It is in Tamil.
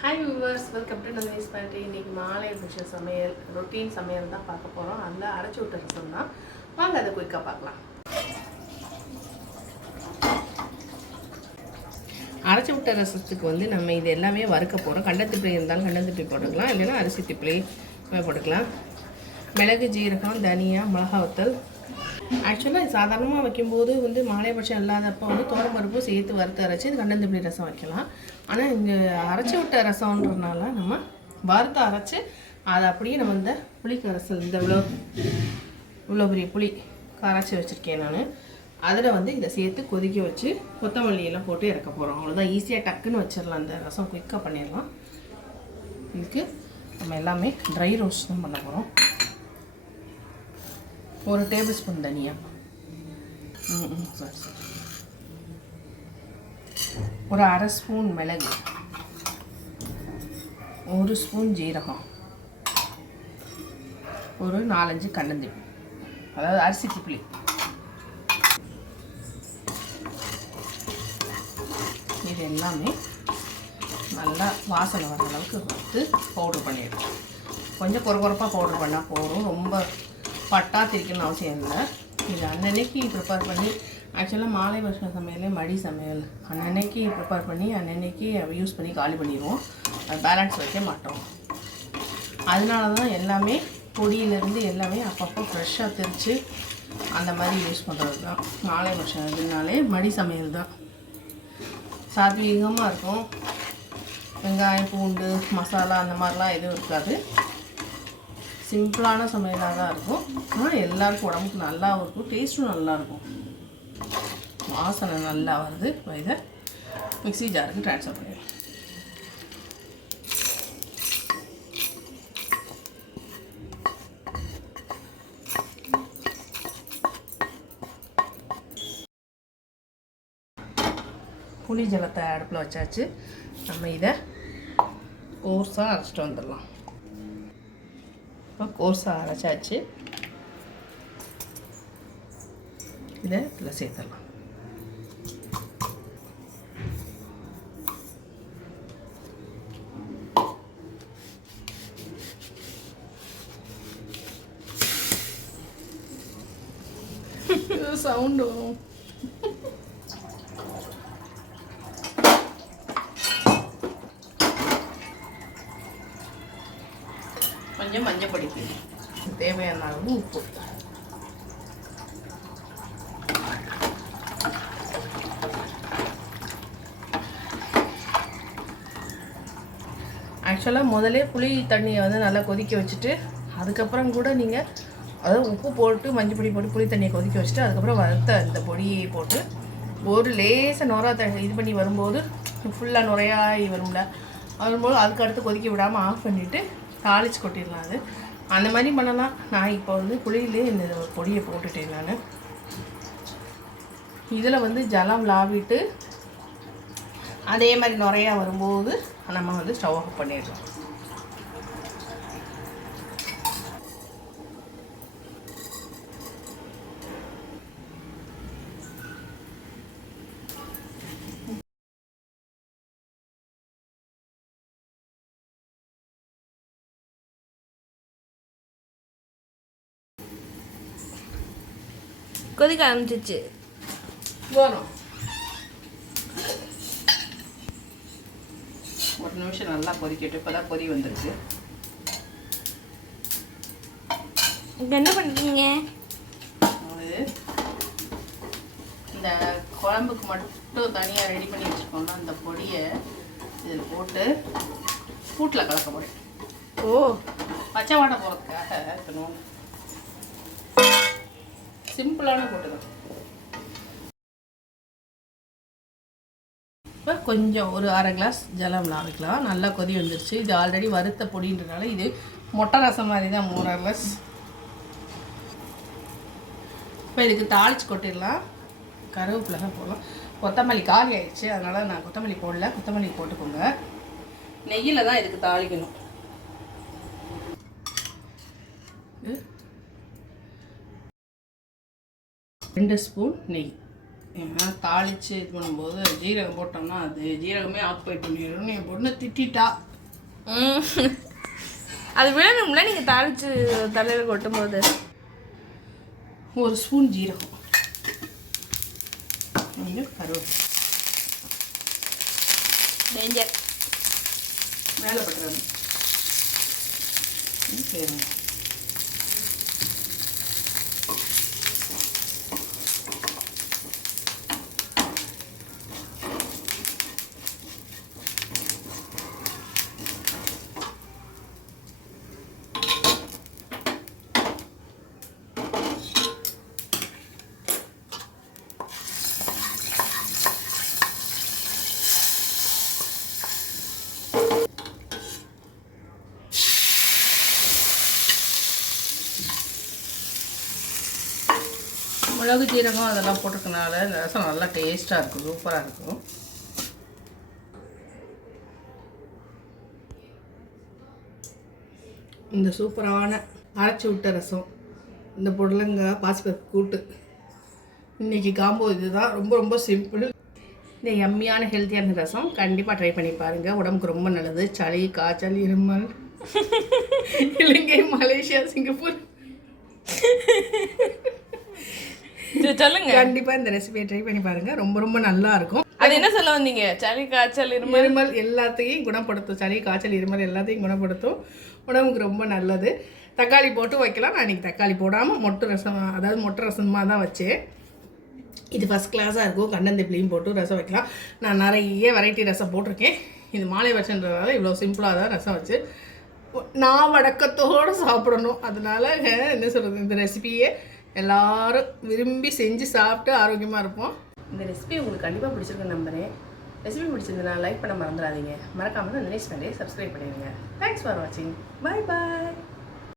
Hi viewers welcome to Nandini's party இன்னைக்கு மாலை விஷய சமையல் ரொட்டீன் சமையல் தான் பார்க்க போகிறோம் அந்த அரைச்சி விட்ட ரசம் தான். வாங்க அதை குயிக்காக பார்க்கலாம். அரைச்சி விட்ட ரசத்துக்கு வந்து நம்ம இது எல்லாமே வறுக்க போகிறோம் கண்டத்திப்பிளி இருந்தாலும் கண்டத்திப்பி போட்டுக்கலாம். இல்லைன்னா அரிசி திப்பிளி போட்டுக்கலாம். மிளகு ஜீரகம் தனியா மிளகா வத்தல் ஆக்சுவலாக சாதாரணமாக வைக்கும்போது வந்து மாலைபட்சம் இல்லாதப்போ வந்து பருப்பு சேர்த்து வறுத்து அரைச்சி இது கண்டந்திப்பிளி ரசம் வைக்கலாம். ஆனால் இங்கே அரைச்சி விட்ட ரசம்ன்றதுனால நம்ம வறுத்து அரைச்சி அதை அப்படியே நம்ம இந்த புளிக்கு ரசம் இந்த இவ்வளோ இவ்வளோ பெரிய புளி கரைச்சி வச்சுருக்கேன் நான். அதில் வந்து இதை சேர்த்து கொதிக்க வச்சு கொத்தமல்லியெல்லாம் போட்டு இறக்க போகிறோம் அவ்வளோதான் ஈஸியாக டக்குன்னு வச்சிடலாம். இந்த ரசம் குயிக்காக பண்ணிடலாம். இதுக்கு நம்ம எல்லாமே ட்ரை ரோஸ்ட் தான் பண்ண போகிறோம் ஒரு டேபிள் ஸ்பூன் தனியா. ம் ம் ஒரு அரை ஸ்பூன் மிளகு. ஒரு ஸ்பூன் ஜீரகம். ஒரு நாலஞ்சு கண்ணந்திப்பி அதாவது அரிசி திப்பிலி இது எல்லாமே நல்லா வாசனை வர அளவுக்கு வறுத்து பவுட்ரு பண்ணிடுவோம் கொஞ்சம் குறகுறப்பாக பவுட்ரு பண்ணால் போதும். ரொம்ப பட்டா திரிக்கணும்னு அவசியம் இல்லை. இது அன்னன்னைக்கு ப்ரிப்பேர் பண்ணி ஆக்சுவலாக மாலை வருஷம் சமையலே மடி சமையல். அன்னன்னைக்கு ப்ரிப்பேர் பண்ணி அன்னன்னைக்கு யூஸ் பண்ணி காலி பண்ணிடுவோம். அது பேலன்ஸ் வைக்க மாட்டோம். அதனால தான் எல்லாமே பொடியிலேருந்து எல்லாமே அப்பப்போ ஃப்ரெஷ்ஷாக திரித்து அந்த மாதிரி யூஸ் பண்ணுறது தான் மாலை வருஷம் இதுனாலே மடி சமையல் தான் சாத்வீகமாக இருக்கும். வெங்காயம் பூண்டு மசாலா அந்த மாதிரிலாம் எதுவும் இருக்காது. சிம்பிளான சமையலாக தான் இருக்கும். ஆனால் எல்லாருக்கும் உடம்புக்கு நல்லாவும் இருக்கும். டேஸ்ட்டும் நல்லாயிருக்கும் வாசனை நல்லா வருது. இதை மிக்சி ஜாருக்கு ட்ரான்ஸ்ஃபர் பண்ணிடுவோம் புளி ஜலத்தை அடுப்பில் வச்சாச்சு. நம்ம இதை கோர்ஸாக அரைச்சிட்டு வந்துடலாம். இப்போ கோர்ஸாக அரைச்சாச்சு இதை இதில் சேர்த்துடலாம் சவுண்டு கொஞ்சம் மஞ்சள் பொடி தேவையான அளவு உப்பு. ஆக்சுவலாக முதலே புளி தண்ணியை வந்து நல்லா கொதிக்க வச்சுட்டு அதுக்கப்புறம் கூட நீங்கள் அதாவது உப்பு போட்டு மஞ்சள் பொடி போட்டு புளி தண்ணியை கொதிக்க வச்சுட்டு அதுக்கப்புறம் வறுத்த அந்த பொடியை போட்டு ஒரு லேசாக நுரா த இது பண்ணி வரும்போது ஃபுல்லாக நுரையாகி வரும்ல. வரும்போது அதுக்கு அடுத்து கொதிக்க விடாமல் ஆஃப் பண்ணிவிட்டு தாளிச்சு கொட்டிடலாம் அது. அந்த மாதிரி பண்ணலாம். நான் இப்போ வந்து புளியிலே இந்த பொடியை போட்டுட்டேன் நான். இதில் வந்து ஜலம் லாவிட்டு அதே மாதிரி நிறையா வரும்போது நம்ம வந்து ஸ்டவ் ஆஃப் பண்ணிடலாம். கொதிக்க ஆரம்பிச்சிச்சு வரும் ஒரு நிமிஷம் நல்லா கொதிக்கட்டும் இப்போ தான் கொதி வந்திருக்கு என்ன பண்ணுறீங்க இந்த குழம்புக்கு மட்டும் தனியாக ரெடி பண்ணி வச்சுருக்கோம்னா அந்த பொடியை இதில் போட்டு கூட்டில் கலக்க போகிறேன் ஓ. பச்சை வாடை போகிறதுக்காக இருக்கணும். சிம்பிளான கூட்டு தான் இப்போ கொஞ்சம் ஒரு அரை கிளாஸ் ஜலம் லாவிக்கலாம் நல்லா கொதி வந்துருச்சு. இது ஆல்ரெடி வறுத்த பொடின்றனால இது மொட்டை ரசம் மாதிரி தான் மூணு கிளாஸ். இப்போ இதுக்கு தாளிச்சு கொட்டிடலாம். கருவேப்பிலை தான் போடலாம். கொத்தமல்லி காலி ஆயிடுச்சு. அதனால் நான் கொத்தமல்லி போடல. கொத்தமல்லி போட்டுக்கோங்க. நெய்யில் தான் இதுக்கு தாளிக்கணும். ரெண்டு ஸ்பூன் நெய். ஏன்னா தாளித்து இது பண்ணும்போது ஜீரகம் போட்டோம்னா அது ஜீரகமே ஆக்குப்பை பண்ணிடும்னு என் பொண்ணு திட்டிட்டா. ம். அது விழணும்ல நீங்கள் தாளிச்சு தலையில் கொட்டும்போது. ஒரு ஸ்பூன் ஜீரகம். கொஞ்சம் கருவேப்பிலை. டேஞ்சர் மேலே பட்டுறது சேருங்க மிளகு ஜீரகம் அதெல்லாம் போட்டிருக்கனால இந்த ரசம் நல்லா டேஸ்ட்டாக இருக்கும் சூப்பராக இருக்கும். இந்த சூப்பரான அரைச்சி விட்ட ரசம் இந்த புடலங்காய் பாசிப்பருப்பு கூட்டு. இன்னைக்கு காம்போ இதுதான். ரொம்ப ரொம்ப சிம்பிள் இந்த எம்மியான ஹெல்த்தியான ரசம் கண்டிப்பாக ட்ரை பண்ணி பாருங்கள் உடம்புக்கு ரொம்ப நல்லது. சளி காய்ச்சல் இருமல். இலங்கை மலேசியா சிங்கப்பூர். சொல்லுங்க. கண்டிப்பா இந்த ரெசிபியை ட்ரை பண்ணி பாருங்க. ரொம்ப ரொம்ப நல்லா இருக்கும். அது என்ன சொல்ல வந்தீங்க? சளி காய்ச்சல் இருமல்? இருமல் எல்லாத்தையும் குணப்படுத்தும். சளி காய்ச்சல் இருமல் எல்லாத்தையும் குணப்படுத்தும். உடம்புக்கு ரொம்ப நல்லது. தக்காளி போட்டு வைக்கலாம். நான் இன்னைக்கு தக்காளி போடாமல் மொட்டு ரசம் அதாவது மொட்டை ரசமாக தான் வச்சேன். இது ஃபஸ்ட் கிளாஸாக இருக்கும். கண்டந்திப்பிலையும் போட்டு ரசம் வைக்கலாம். நான் நிறைய வெரைட்டி ரசம் போட்டிருக்கேன். இது மாலை வருஷன்றதால இவ்வளோ சிம்பிளாக தான் ரசம் வச்சு நான் வடக்கத்தோடு சாப்பிடணும். அதனால என்ன சொல்கிறது இந்த ரெசிபியை எல்லாரும் விரும்பி செஞ்சு சாப்பிட்டு ஆரோக்கியமாக இருப்போம். இந்த ரெசிபி உங்களுக்கு கண்டிப்பாக பிடிச்சிருக்குன்னு நம்புறேன். ரெசிபி பிடிச்சிருந்ததுனா லைக் பண்ண மறந்துடாதீங்க. மறக்காமல் தினேஷ் நண்டே சப்ஸ்கிரைப் பண்ணிடுங்க. தேங்க்ஸ் ஃபார் வாட்சிங் பை பாய்